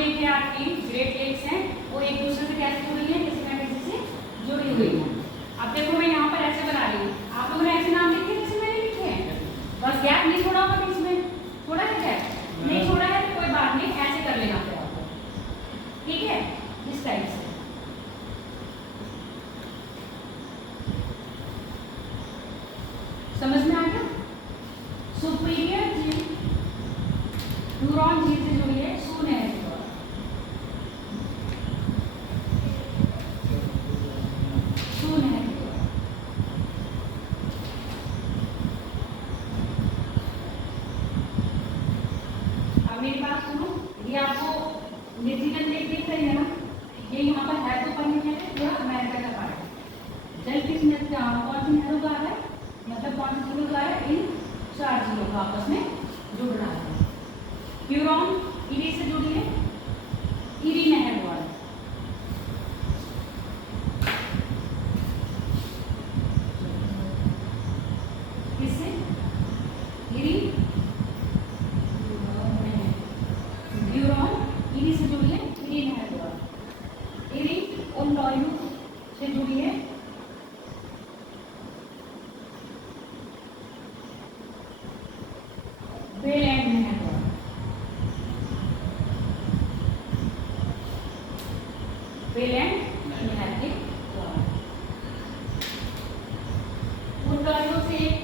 Lake है आपकी, great lakes हैं, वो एक दूसरे से कैसे जुड़ी है, किसी ना किसी से जुड़ी हुई है। अब देखो मैं यहाँ पर ऐसे बना रही हूँ, आप लोगों ने ऐसे नाम लिखे जैसे मैंने लिखे हैं, बस गैप नहीं छोड़ा होगा बीच में, छोड़ा है गैप नहीं छोड़ा है तो कोई बात नहीं, ऐसे कर लेना फिर आपको, ठीक है, इस टाइप से। समझ में आ गया? सुपीरियर झील ह्यूरॉन झील से जुड़ी है सू नहर के द्वारा। सू नहर के द्वारा अब मेरी बात सुनो, ये आपको न्यूजीलैंड लेक दिख रही है ना, ये यहाँ पर है तो पानी है, पूरा अमेरिका का पार्ट है। जल किस नदी का कौन सी नहरों का आ रहा है, मतलब कौन सी झीलों का आ रहा है, इन 4 झीलों का आपस में जुड़ रहा है। ह्यूरॉन इरी से जुड़ी है, इरी नहर द्वारा। किससे? इरी ह्यूरॉन इरी से जुड़ी है, इरी नहर द्वारा। इरी ओंटारियो से जुड़ी है बेलैंड नहर द्वारा। बेलैंड नहर के द्वारा ओंटारियो से एक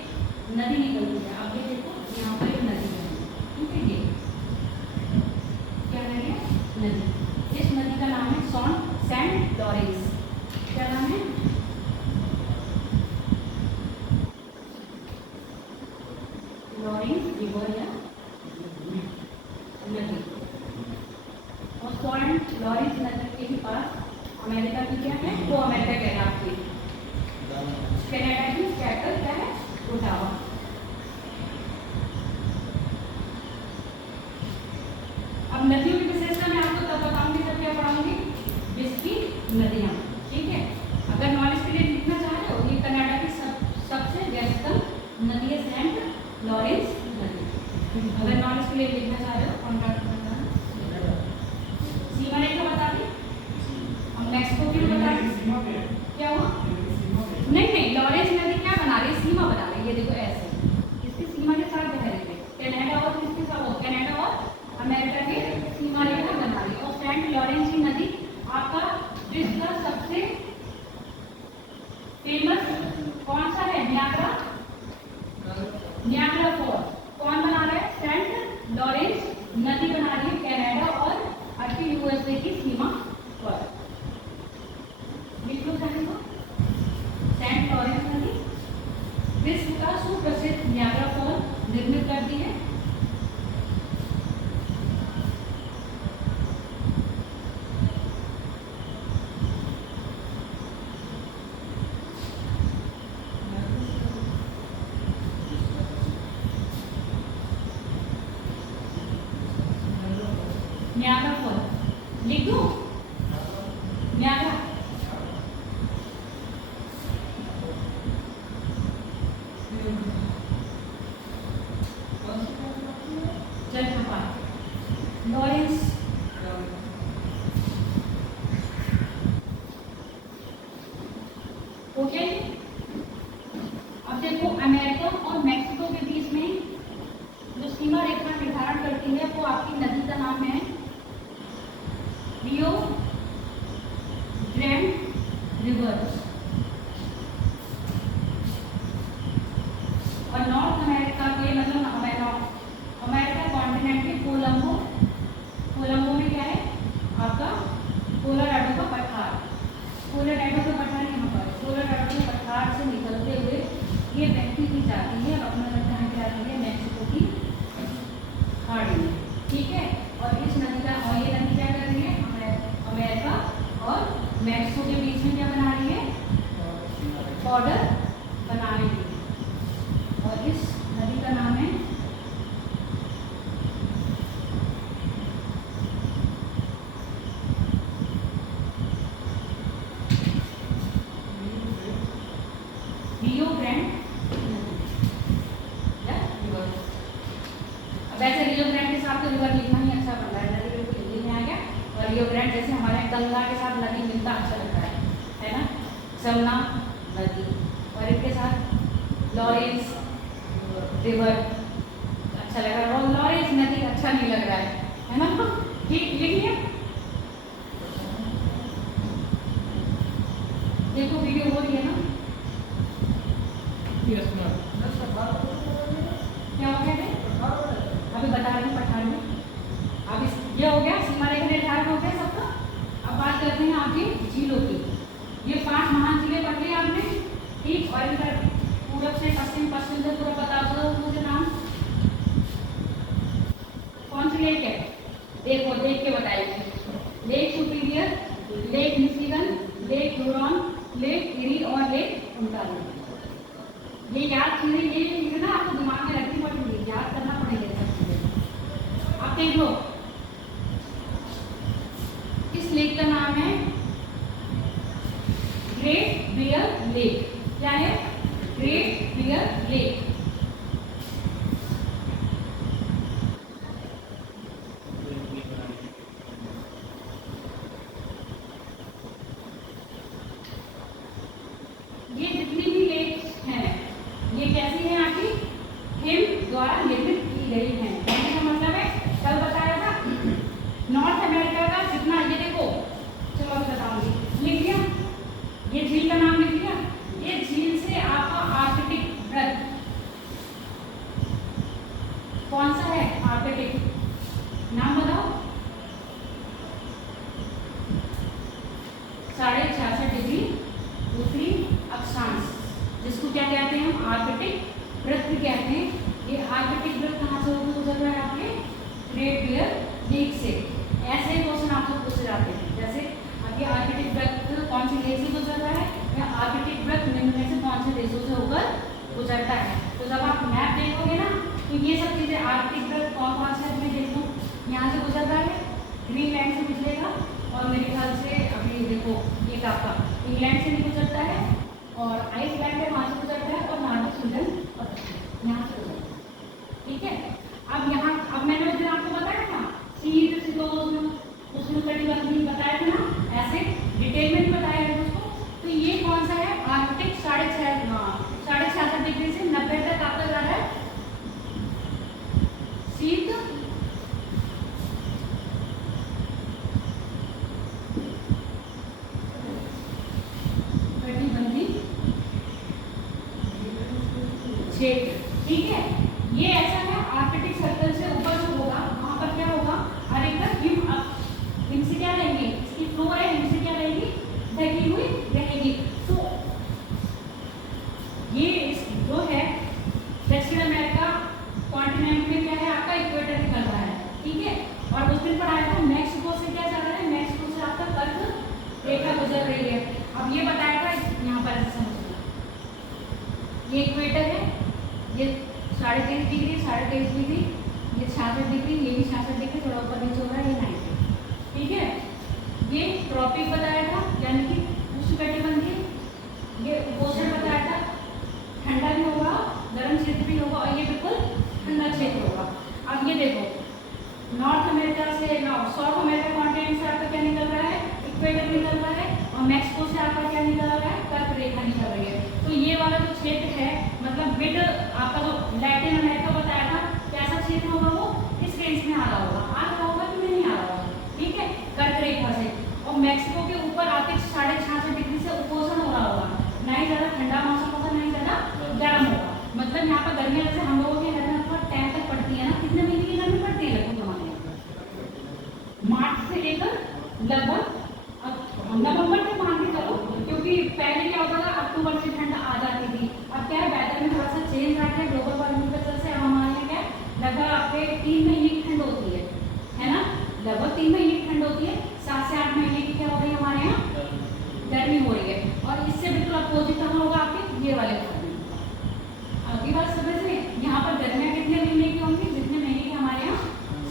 नदी निकलती है, आप ये देखो यहाँ पर एक नदी है, ठीक है, ये क्या नदी है, नदी, इस नदी का नाम है सेंट लॉरेंस। क्या नाम है? लॉरेंस रिवर या नदी। और सेंट लॉरेंस नदी के ही पास अमेरिका की क्या है, वो अमेरिका कहलाती है, कनाडा की कैपिटल क्या है, ओटावा। अब नदियों की विशेषता मैं आपको तब बताऊंगी जब क्या पढ़ाऊंगी, जिसकी नदियां, ठीक है। अगर नॉलेज के लिए लिखना चाह रहे हो, ये कनाडा की सबसे व्यस्तम नदी है सेंट लॉरेंस नदी। अगर नॉलेज के लिए लिखना चाह रहे हो, कॉन्टैक्ट करना। सीमा रेखा बता दी, हम मैक्सिको की बता दी, क्या हुआ? नहीं नहीं, लॉरेंस नदी क्या बना रही है, सीमा बना रही है, ये देखो ऐसे, इसकी सीमा के साथ बह रही है, कनाडा और किसके साथ, कनाडा और अमेरिका की सीमा रेखा बना रही है। और सेंट लॉरेंस की नदी आपका विश्व का सबसे फेमस कौन सा है, न्यागरा, न्यागरा फॉल कौन बना रहा है, सेंट लॉरेंस नदी बना रही है, कनाडा और आपकी यूएसए की सीमा पर। लिख लो चाहे तो, सेंट लॉरेंस नदी विश्व का सुप्रसिद्ध न्यागरा फॉल निर्मित करती है। न्यागरा फॉल लिख दो, न्यागरा, जलप्रपात लॉरेंस, ओके। अब देखो अमेरिका और मैक्सिको के बीच में जो सीमा रेखा निर्धारण करती है, वो आपकी नदी का नाम है रियो ग्रैंड रिवर। और नॉर्थ अमेरिका के मतलब अमेरिका कॉन्टिनेंट के कोलंबो में क्या है आपका, कोलोराडो का पठार, कोलोराडो का पठार यहाँ पर, कोलोराडो के पठार से निकलते हुए ये बहती हुई जाती है और अपना लगता है क्या है मैक्सिको की खाड़ी में, ठीक है। और इस नदी का, और ये नदी क्या कर रही है, अमेरिका और मैक्सिको के बीच में क्या बना रही है, बॉर्डर बना रही है। और इस नदी का नाम है रियो ग्रैंड रिवर। अब ऐसे रियो ग्रैंड के साथ तो रिवर लिखना ही अच्छा बन रहा है, नदी बिल्कुल हिंदी में आ गया। गंगा के साथ नदी मिलता अच्छा लगता है ना। जमुना नदी और इनके साथ लॉरेंस रिवर अच्छा लग रहा है, और लॉरेंस नदी अच्छा नहीं लग रहा है ना। ठीक लिखिए, देखो वीडियो हो रही है ना। क्या हो गया अभी बता रही हूँ पठान में। अब ये हो गया सीमा रेखा निर्धारण हो गया सबका। अब बात करते हैं आपकी झीलों की। ये 5 महान झीलें पढ़ ली आपने, ठीक। और इनका पूरब से पश्चिम, पश्चिम से पूरा बता दो मुझे नाम। कौन सी लेक है? देखो देख के बताइए। Lake superior, lake Michigan, lake Huron, lake eri और लेक ओंटारियो। ये याद चीजें, ये चीजें ना आपको दिमाग में रखनी पड़ेगी, याद करना पड़ेगा सब चीजें। आप देख लो, इस लेक का नाम है ग्रेट बियर लेक। क्या है? Great bear lake. ये जितनी भी लेक्स हैं ये कैसी है आपकी? हिम द्वारा निर्मित की गई है। कहने का मतलब है, कल बताया था नॉर्थ अमेरिका का जितना, ये देखो चलो मैं बताऊंगी, लिख लिया ये झील का नाम लिख लिया। ये झील से आपका आर्कटिक वृत्त कौन सा है? आर्कटिक नाम बताओ। 66.5 डिग्री उत्तरी अक्षांश, जिसको क्या कहते हैं हम? आर्कटिक वृत्त कहते हैं। ये आर्कटिक वृत्त कहाँ से गुजर रहा है? आपके ग्रेट बियर लेक से। ऐसे क्वेश्चन आपको पूछे जाते हैं, जैसे अब ये आर्कटिक वृत्त कौन सी लेक से गुजर रहा है, या आर्कटिक वृत्त निम्न में से कौन से देशों से होकर गुजरता है। तो जब आप मैप देखोगे ना तो ये सब चीजें, आर्कटिक वृत्त कौन कौन से है देख लो। यहाँ से गुजर रहा है, ग्रीनलैंड से गुजरेगा, और मेरे ख्याल से अभी देखो एक आपका इंग्लैंड से भी गुजरता है, और आइसलैंड है वहाँ से गुजरता है, और नॉर्वे स्वीडन और यहाँ से गुजरता है। ठीक है। अब यहाँ, अब मैंने उस दिन आपको बताया था शीतोष्ण उष्णकटिबंधीय बताया था ना, ऐसे डिटेल में भी बताया है उसको। तो ये कौन सा है? आर्कटिक 66.5 डिग्री से 90 तक आपका जा रहा है शीत कटिबंधीय क्षेत्र। ठीक है। ये ऐसा है, आर्कटिक सर्कल से ऊपर जो होगा वहां पर क्या होगा? अधिकतर हिम से क्या रहेंगे? इसकी फ्लोर है, हिम से क्या रहेगी? ढकी हुई रहेगी। तो ये जो है दक्षिण अमेरिका कॉन्टिनेंट में क्या है? आपका इक्वेटर निकल रहा है। ठीक है। और उस दिन पर आया था मैक्सिको से क्या जा रहा है? मैक्सिको से आपका कर्क रेखा गुजर रही है। अब ये बताया था यहाँ पर ऐसे समझना, ये इक्वेटर है, ये 23.5 डिग्री, 23.5 डिग्री, ये 66 डिग्री, ये भी 66 डिग्री, थोड़ा ऊपर नीचे हो रहा है, ये 90। ठीक है। ये ट्रॉपिक बताया था, यानी कि उष्णकटिबंधीय। ये उपोष्ण बताया था, ठंडा भी होगा, गर्म क्षेत्र भी होगा, और ये बिल्कुल ठंडा क्षेत्र होगा। अब ये देखो नॉर्थ अमेरिका से, साउथ अमेरिका कॉन्टिनेंट से आपका क्या निकल रहा है? इक्वेटर निकल रहा है, और मैक्सिको से आपका क्या निकल रहा है? कर्क रेखा निकल रही है। तो ये वाला जो क्षेत्र है, मतलब मिड आपका जो लैटिन अमेरिका बताया था, कैसा क्षेत्र होगा? वो इस रेंज में आ रहा होगा, कि नहीं आ रहा होगा। ठीक है। कर्क रेखा से, और मैक्सिको के ऊपर आके 66.5 डिग्री से उपोषण हो रहा होगा, ना ही ज्यादा ठंडा मौसम होगा, ना ही ज्यादा गर्म होगा। मतलब यहाँ पर गर्मियाँ जैसे हम लोगों के घर में थोड़ा टाइम तक पड़ती है ना, कितने महीने की गर्मी पड़ती है लगभग हमारे? मार्च से लेकर लगभग नवंबर तक मान के चलो, क्योंकि पहले क्या होता था अक्टूबर से ठंड आ जाती थी। अब क्या है, वेदर में थोड़ा सा चेंज आ गया ग्लोबल वार्मिंग की वजह से। अब हमारे यहाँ क्या लगभग आपके 3 महीने की ठंड होती है ना, लगभग 3 महीने की ठंड होती है। 7 से 8 महीने की क्या हो रही है हमारे यहाँ? गर्मी हो रही है। और इससे बिल्कुल अपोजिट कहाँ होगा? आपके ये वाले भाग में। अगली बात समझ में, यहाँ पर गर्मियाँ कितने महीने की होंगी? जितने महीने की हमारे यहाँ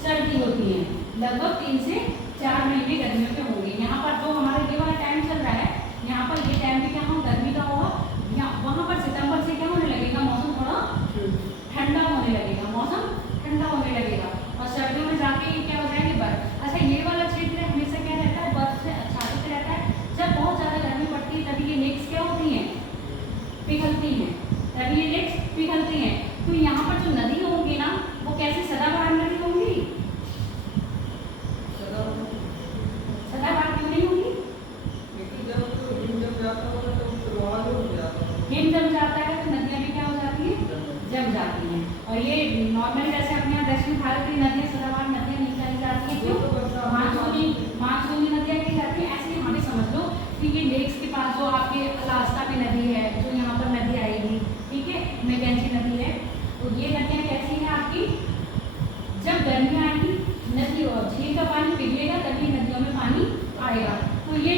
सर्दी होती है, लगभग 3 से 4 महीने गर्मियों के होंगे। यहाँ पर जो हमारा ये वाला टाइम चल रहा है, यहाँ पर ये टाइम भी क्या हो? गर्मी का होगा। वहाँ पर सितंबर से क्या होने लगेगा? मौसम थोड़ा ठंडा होने लगेगा, मौसम ठंडा होने लगेगा, और सर्दियों में जाके ये क्या हो जाएगी? बर्फ। अच्छा, ये वाला क्षेत्र हमेशा क्या रहता है? बर्फ से अच्छा बढ़ेगा। तो ये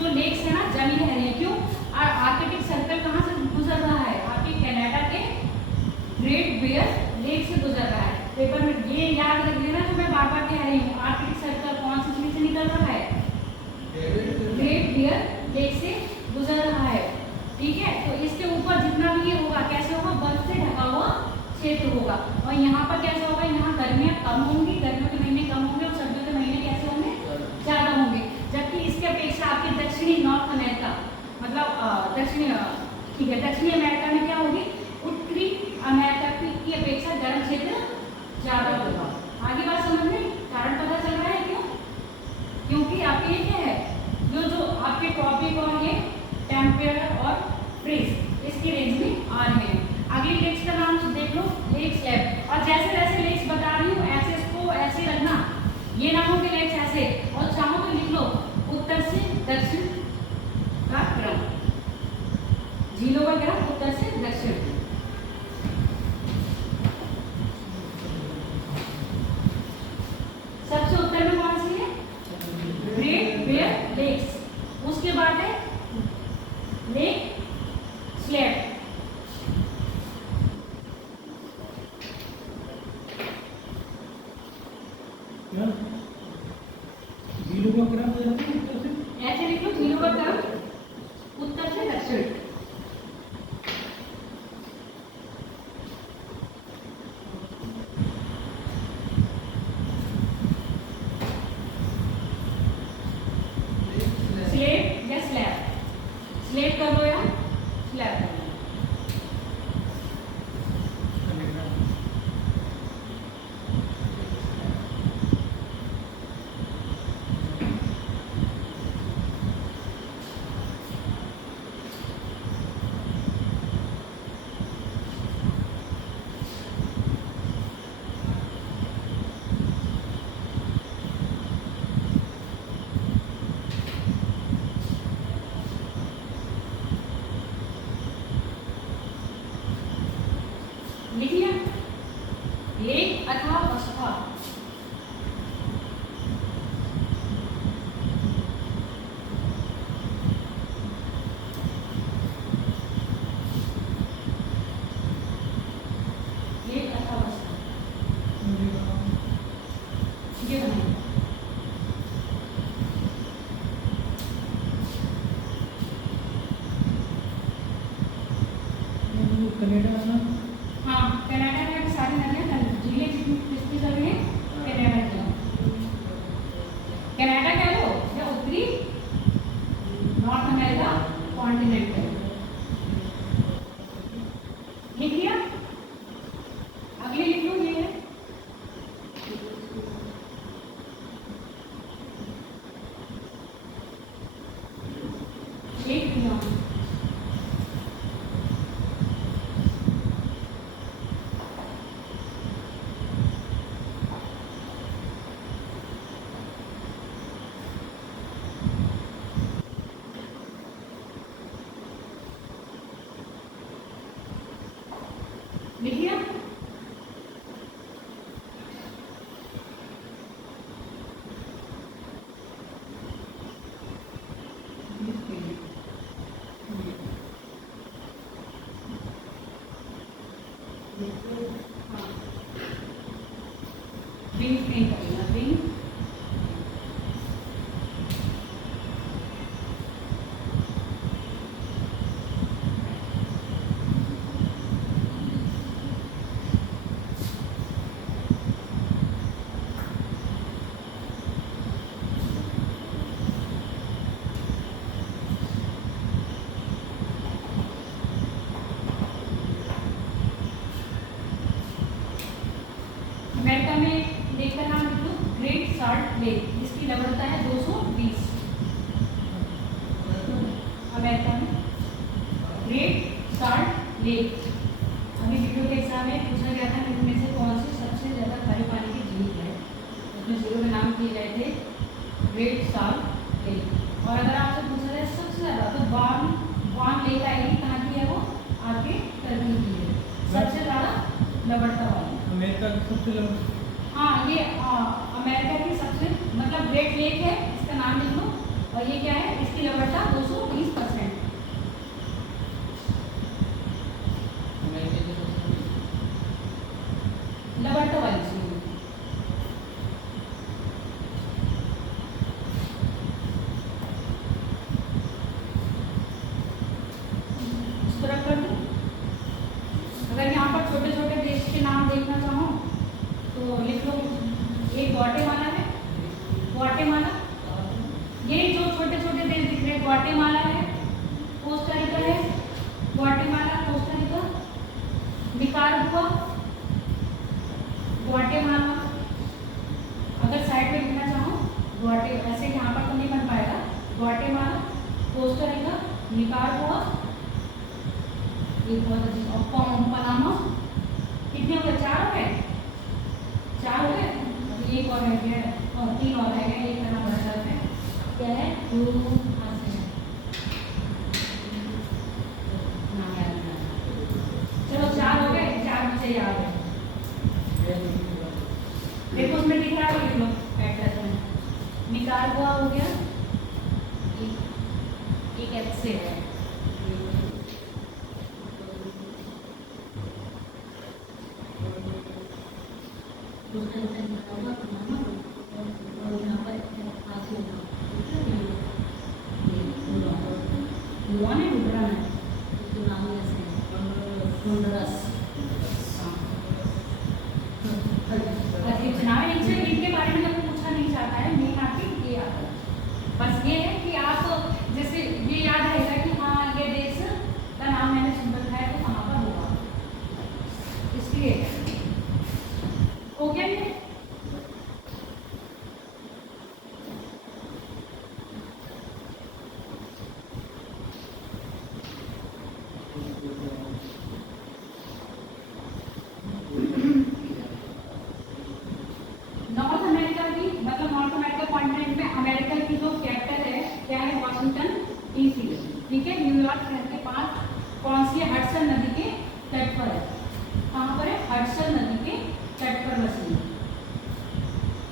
जो लेक्स है ना जमी रह रही है, क्यों? आर्कटिक सर्कल कहाँ से गुजर रहा है? आपके कनाडा के ग्रेट बेयर लेक से गुजर रहा है। पेपर में ये याद रख लेना जो मैं बार बार कह रही हूँ। आर्कटिक सर्कल कौन सी चीज से निकल रहा है? ग्रेट बियर लेक से गुजर रहा है। ठीक है, तो इसके ऊपर जितना भी ये होगा कैसे होगा? बर्फ से ढका हुआ क्षेत्र होगा। और यहाँ पर कैसा होगा? यहाँ गर्मियाँ कम होंगी, गर्मियों के महीने कम होंगे और सर्दियों के महीने कैसे होंगे? ज्यादा होंगे। जबकि इसके अपेक्षा आपके दक्षिणी नॉर्थ अमेरिका मतलब दक्षिणी ठीक है, दक्षिणी अमेरिका में क्या होगी? उत्तरी अमेरिका की अपेक्षा गर्म क्षेत्र ज्यादा होगा। आगे बात समझ में कारण पता चल रहा है क्यों? क्योंकि आपके ये क्या है, जो आपके टॉपिक और ये टेम्परेचर और फ्रीज इसकी रेंज में आ रहे हैं। अगली लेक्स का नाम देख लो, लेक स्लैब। और जैसे जैसे लेक्स बता रही हूँ ऐसे इसको ऐसे रखना, ये ना हो कि लेक्स ऐसे, और चाहो तो लिख लो उत्तर से दक्षिण का क्रम, झीलों का क्रम उत्तर से दक्षिण। सबसे उत्तर में कौन सी है? Great bear lakes. उसके बाद है लेक स्लैब। झीलों का क्रम उत्तर से, ऐसे लिख लो, झीलों का क्रम उत्तर से दक्षिण। स्लेब या स्लैब, स्लेब कर लो या स्लैब कर लो। लिख लिया? लेक अथवा वस्फा। लेक अथवा वस्फा ये बनाइए। कनाडा ना, हाँ, कनाडा में सारी नदियाँ झीलें किसकी जगह है? कनाडा की। कनाडा कह लो या उत्तरी नॉर्थ अमेरिका कॉन्टिनेंट है। लिख लिया? अगली लिख लो, ये है लेक ह्यूरॉन। लिख लिया? हाँ, विंग नहीं करेगा, विंग अमेरिका में लेक का नाम लिख लो, ग्रेट साल्ट लेक, जिसकी लंबाई है 220। अमेरिका में ग्रेट साल्ट लेक। अभी वीडियो के एग्जाम में पूछा गया था कि इनमें से कौन सी सबसे ज़्यादा खारे पानी की झील है, उसमें जीरो में नाम किए गए थे ग्रेट साल्ट लेक। और अगर आपसे पूछा जाए सबसे ज़्यादा, तो वाम लेक आएगी, कहाँ की है वो? आपके टर्की की है, सबसे ज़्यादा लवणता वाली। अमेरिका की सबसे लंबी, हाँ, ये अमेरिका की सबसे मतलब ग्रेट लेक है, इसका नाम लिख लो और ये क्या है, इसकी लवणता 220%। लवणता वाली चीज इसको रख कर दूं। अगर यहाँ पर छोटे छोटे देश के नाम देखना चाहो तो लिख लो। एक ग्वाटेमाला है, ग्वाटेमाला, ये जो छोटे छोटे देश दिख रहे हैं, ग्वाटेमाला है, कोस्टारिका है, ग्वाटेमाला, कोस्टारिका, निकारागुआ, ग्वाटेमाला। अगर साइड में लिखना चाहो ग्वाटे, ऐसे यहाँ पर तो नहीं बन पाएगा, ग्वाटेमाला, कोस्टारिका, निकारागुआ, एक बहुत अच्छी, और पनामा। कितने हो गए, 4 हो गए, 4 हो गए। अभी एक और रह गया, और 3 और रह गए, एक करना पड़ेगा है, क्या है, चलो 4 हो गए, 4 मुझे याद है। देखो उसमें दिख रहा है, लिख लो एड्रेस में। निकारागुआ हो गया, एक एच से है, अजीब चुनाव। इनसे इनके बारे में तो पूछा नहीं जाता है, मेन आपकी ये आता है। बस ये है कि आप जैसे ये याद रहेगा कि हाँ ये देश का नाम मैंने सुन रखा है तो कहाँ पर होगा, इसलिए हो गया ये। नॉर्थ अमेरिका की, मतलब नॉर्थ अमेरिका कॉन्टिनेंट में अमेरिका की जो कैपिटल है क्या है, वॉशिंगटन डीसी। ठीक है, न्यूयॉर्क शहर के पास कौन सी है, हडसन नदी के तट पर है। कहाँ पर है, हडसन नदी के तट पर बसी है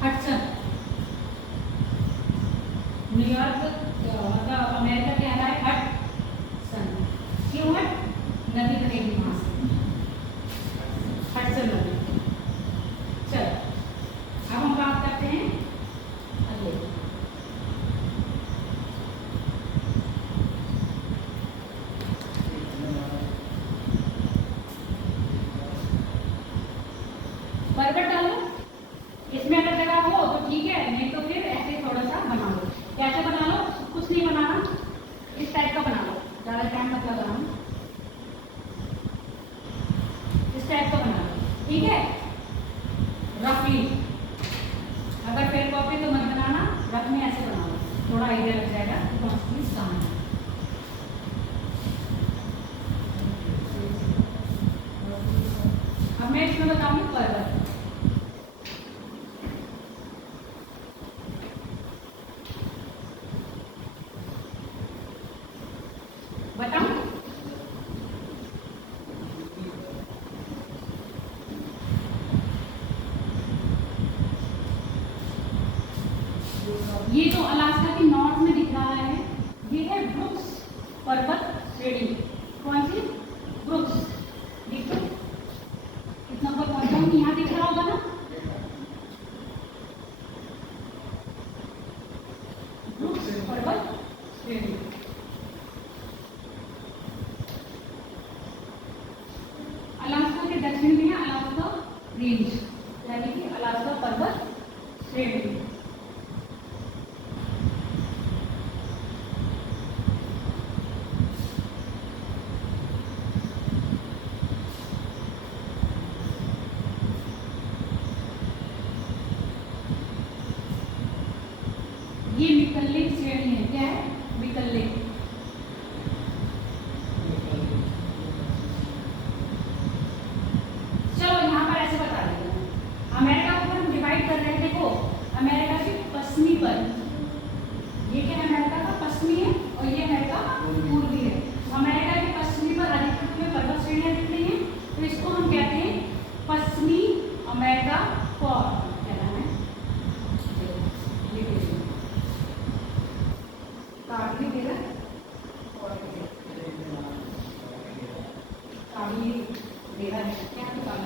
हडसन। न्यूयॉर्क मतलब अमेरिका के है हडसन, क्यों है, नदी बनेगी वहां से, हडसन नदी। चलो अब हम बात करते हैं अगले। पर्वत डालो, इसमें अगर जगह हो तो ठीक है, नहीं तो फिर ऐसे थोड़ा सा बना लो। कैसे बना लो, कुछ नहीं बनाना, इस टाइप का बना लो, ज्यादा टाइम मत लगाना, इस टाइप का बना लो, ठीक है, रफली। अगर पेन कॉपी तो मत बनाना, रफ में ऐसे बना लो, थोड़ा आइडिया लग जाएगा कि कौन सी चीज कहाँ है। अब मैं इसमें बताऊंगी पर्वत। बताऊं, ये जो अलास्का के नॉर्थ में दिख रहा है ये है ब्रुक्स पर्वत श्रेणी। कौन सी, ब्रुक्स। देखो इस नंबर कौन सा यहाँ दिख रहा होगा ना, ब्रुक्स पर्वत श्रेणी। अलास्का के दक्षिण में है अलास्का रेंज, यानी कि अलास्का पर्वत श्रेणी। ये विकल्लिक श्रेणी है, क्या है, विकल्लिक। चलो यहाँ पर ऐसे बता देते हैं, अमेरिका को हम डिवाइड कर रहे हैं। देखो अमेरिका के पश्चिमी पर, ये क्या है, अमेरिका का पश्चिमी है और ये अमेरिका का पूर्वी है। अमेरिका के पश्चिमी पर अधिकतर में पर्वत श्रेणियां दिख रही हैं, तो इसको हम कहते हैं पश्चिमी अमेरिका कॉर्ड, क्या नाम है, आगे दे रहा और आगे दे रहा है क्या तो काम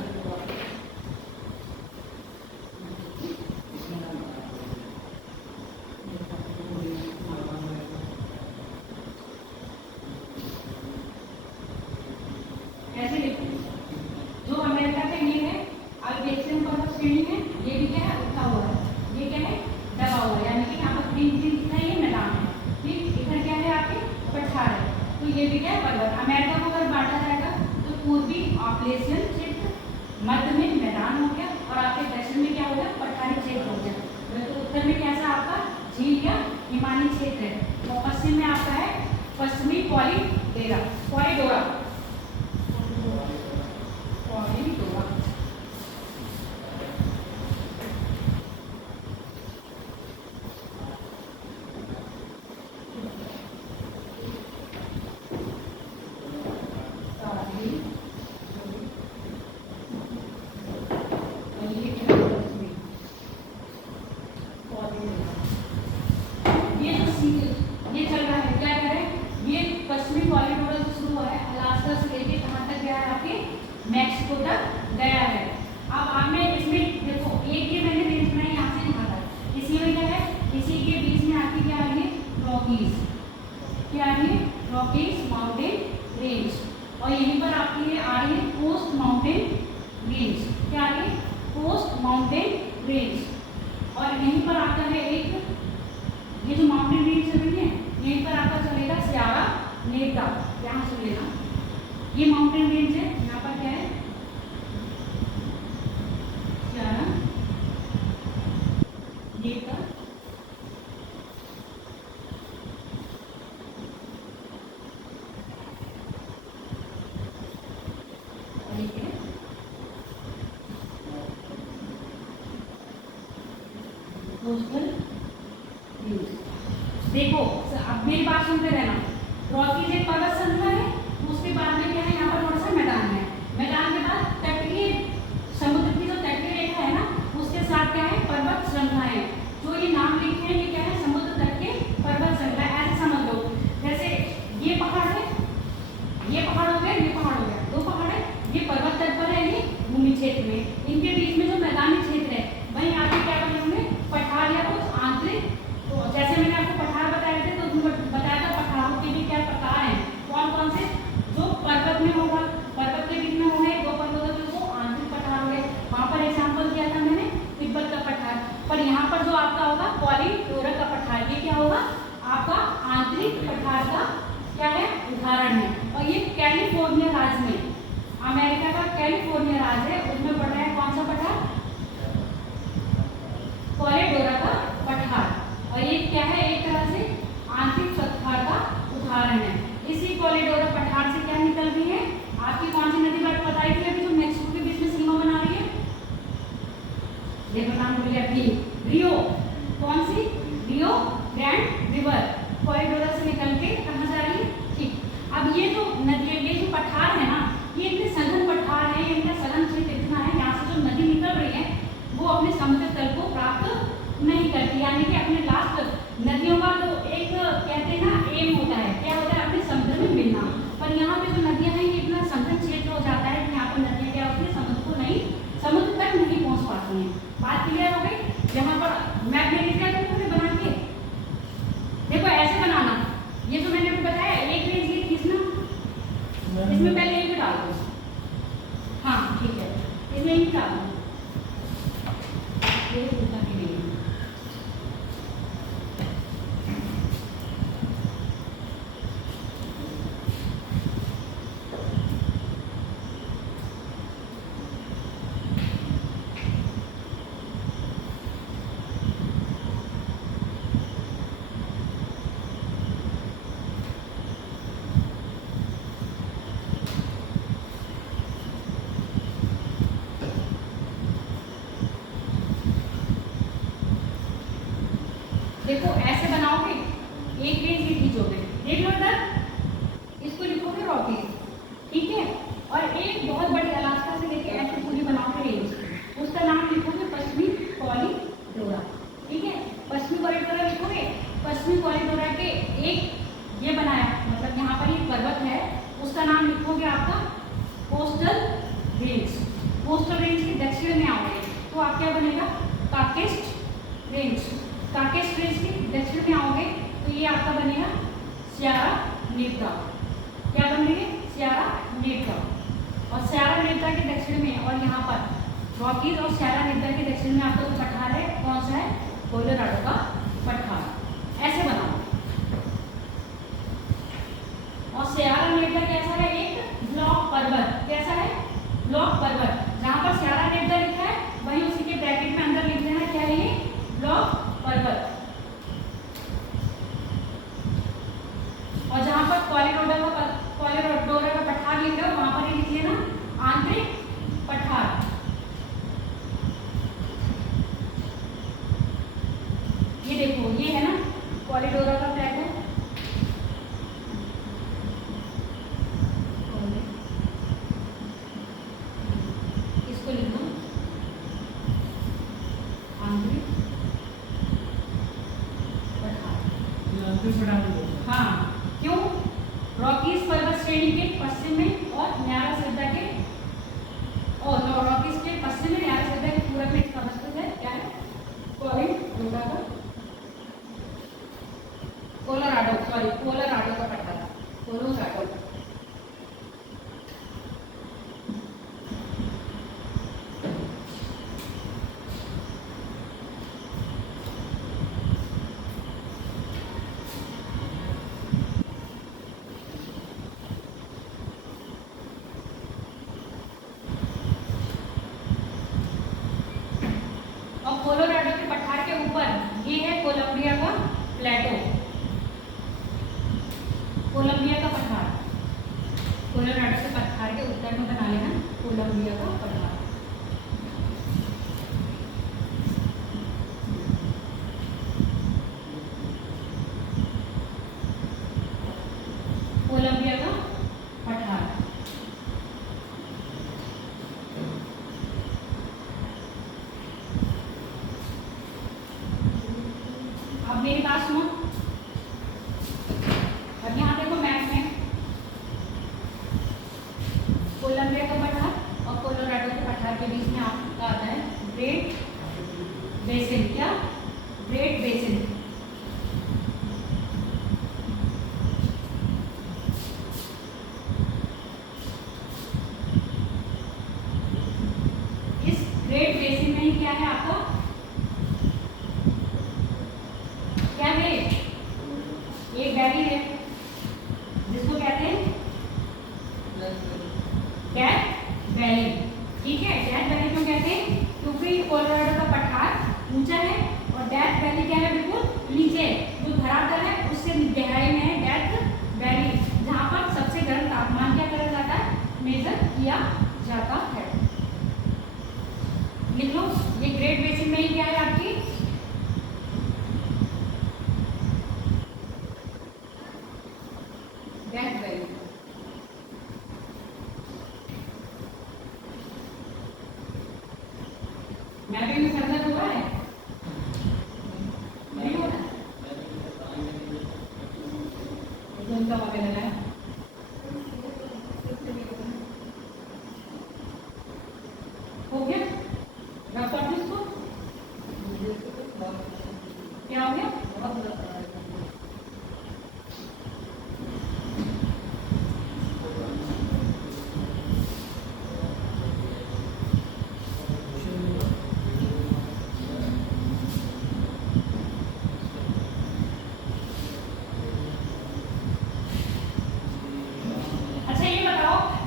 ऐसे लिखो जो अमेरिका का ये है अल्पेशियन पर्वत श्रेणी है, ये भी क्या है उठा हुआ है, ये क्या है दबा हुआ है, यानी कि यहाँ पर ग्रीन ग्रीन दिख रहा है, ये मैदान है, ठीक। इधर क्या है आपके पठार है, तो ये भी क्या है पर्वत। अमेरिका को अगर बांटा जाएगा तो पूर्वी अल्पेशियन क्षेत्र, मध्य में मैदान हो गया और आपके दक्षिण में क्या हो गया पठारी क्षेत्र हो गया। तो उत्तर में कैसा आपका झील या हिमालयी क्षेत्र है और पश्चिम में आपका है पश्चिमी कॉरिडोरा कॉरिडोरा कॉरिडोरा। ये चल रहा है क्या कह रहे हैं, ये पश्चिमी कॉरिडोर जो शुरू हुआ है अलास्का से लेके कहाँ तक गया है आपके मैक्सिको तक गया है। अब आपने इसमें देखो एक ये मैंने रेंज बनाई यहाँ से यहाँ तक, इसी में क्या है इसी के बीच में आती क्या आ रही है रॉकीज, क्या आ रही है रॉकीज माउंटेन रेंज, और यहीं पर आपकी ये आ रही है कोस्ट माउंटेन रेंज, क्या आ रही है कोस्ट माउंटेन रेंज, और यहीं पर आता है एक ये जो माउंटेन रेंज चल रही है यहीं पर आपका चलेगा सियारा नेवदा, यहाँ चलेगा ये माउंटेन रेंज है, यहाँ पर क्या है सियारा नेवदा, और ये क्या है कोस्टल रेंज। देखो अब मेरी बात सुनते रहना, रॉकीज एक पर्वत श्रृंखला है, उसके बाद में क्या है यहाँ पर थोड़ा सा मैदान है, मैदान के बाद तटीय समुद्र की जो तटीय रेखा है ना उसके साथ क्या है पर्वत श्रृंखला है, जो ये नाम लिखे हैं ये क्या है समुद्र तट के पर्वत श्रृंखला, ऐसे समझ लो जैसे ये पहाड़ है, ये पहाड़ हो गया, ये पहाड़ हो गया, दो पहाड़ है, ये पर्वत तट पर है, ये भूमि क्षेत्र में, इनके बीच में जो मैदानी क्षेत्र है वहीं आगे क्या बने होंगे पठार या कुछ आंतरिक। तो जैसे मैंने आपको पठार बताए थे तो उसमें बताया था पठारों के भी क्या प्रकार हैं, कौन कौन से, जो पर्वत में होगा, पर्वत के बीच में हो गए दो पर्वतों के वो आंतरिक पठार हो गए, वहाँ पर एग्जाम्पल दिया था मैंने तिब्बत का पठार, पर यहाँ पर जो आपका होगा कॉरिडोरा का पठार, ये क्या होगा आपका आंतरिक पठार का क्या है उदाहरण है, और ये कैलिफोर्निया राज्य में, अमेरिका का कैलिफोर्निया राज्य है उसमें पड़ रहा है कौन सा पठार कॉरिडोरा का पठार, और ये क्या है एक तरह से आंतरिक पठार का उदाहरण है। इसी कॉरिडोरा पठार से क्या निकल रही है आपकी कौन सी नदी बात बताई थी अभी जो मैक्सिको के बीच में सीमा बना रही है, देखो नाम भूल गया भी रियो, कौन सी रियो ग्रैंड रिवर कॉरिडोरा से निकल के कहाँ जा रही है, ठीक। अब ये जो नदी ये जो पठार है ना ये इतने सघन पठार है, इनका सघन क्षेत्र इतना है यहाँ से जो नदी निकल रही है वो अपने समुद्र तल को प्राप्त नहीं करती, यानी कि अपने लास्ट नदियों का जो एक कहते हैं ना एम होता है, क्या होता है अपने समुद्र में मिलना, पर यहाँ पे जो नदियाँ हैं ये इतना सघन क्षेत्र हो जाता है कि यहाँ पर नदियाँ क्या होती है समुद्र तक नहीं पहुँच पाती हैं। बात क्लियर हो गई। यहाँ पर मैप में लिखा है तो बना के देखो ऐसे बनाना, ये जो मैंने बताया एक रेंज ये खींचना, इसमें पहले एक डाल दो, हाँ ठीक है इसमें एक डाल दो, ये दूसरा भी नहीं देखो ऐसे बनाओगे एक रेंज ये खींचोगे, देख लो इधर इसको लिखोगे रॉकीज, ठीक है, और एक बहुत बड़ी अलास्का से लेके ऐसे पूरी बनाओगे रेंज, उसका नाम लिखोगे पश्चिमी कॉरिडोरा, ठीक है। पश्चिमी कॉरिडोरा लिखोगे, पश्चिमी कॉरिडोरा के एक ये बनाया, मतलब यहाँ पर एक पर्वत है, उसका नाम लिखोगे आपका कोस्टल रेंज। कोस्टल रेंज के दक्षिण में आओगे तो आप क्या बनेगा, काकेस्ट रेंज। काकेस्ट रेंज के दक्षिण में आओगे तो ये आपका बनेगा स्यारा नेवदा। क्या बनेंगे, स्यारा नेवदा। और स्यारा नेवदा के दक्षिण में और यहाँ पर रॉकीज और स्यारा नेवदा के दक्षिण में आपका जो पठार है कौन सा है, कोलोराडो का पठार। ऐसे बनाओ। और स्यारा नेवदा कैसा है, एक ब्लॉक पर्वत। कैसा है, ब्लॉक पर्वत। जहाँ पर स्यारा नेवदा लिखा है वहीं उसी के ब्रैकेट में अंदर लिख देना क्या है, ये ब्लॉक पर्वत। और जहाँ पर कोलोराडो का पठार लिख रहे हो वहां पर ही लिख लेना आंतरिक पठार। ये देखो, ये है ना कोलोराडो का प्लेटो। इसको लिख दो आंतरिक पठार। ये आंतरिक पठार है। हाँ, क्यों, रॉकीज पर्वत श्रेणी के पश्चिम में और न्यारा सिद्धा के रॉकीज के पश्चिम में न्यारा सिद्धा के पूरब में इसका अवस्थित है। क्या है, कोलोराडो का पठार, कोलोराडो। और कोलोराडो के पठार के ऊपर ये है कोलंबिया का प्लेटो। कोलंबिया का पठार, कोलोराडो के पठार के उत्तर में बना लेना कोलंबिया का पठार। कोलंबिया का पठार। अब मेरी बात सुनो। अब यहाँ देखो मैप में कोलंबिया का पठार और कोलोराडो के पठार के बीच में आपका आता है ग्रेट बेसिन। क्या, ग्रेट बेसिन। इस ग्रेट बेसिन में ही क्या है आपका, क्या है, एक वैली है जिसको कहते हैं डेथ वैली। ठीक है, डेथ वैली क्यों कहते हैं, क्योंकि कोलोराडो का पठार ऊंचा है और डेथ वैली क्या है, बिल्कुल नीचे, जो धरातल है उससे गहराई में है डेथ वैली, जहाँ पर सबसे गर्म तापमान क्या करा जाता है, मेजर किया जाता है। लिख लो, ये ग्रेट बेसिन में ही क्या है आपकी, डेथ वैली। मैपिंग में सर्कल हो रहा है, नहीं हो रहा है, उनका पता लगा है। हो गया, रख कर दो इसको। क्या हो गया,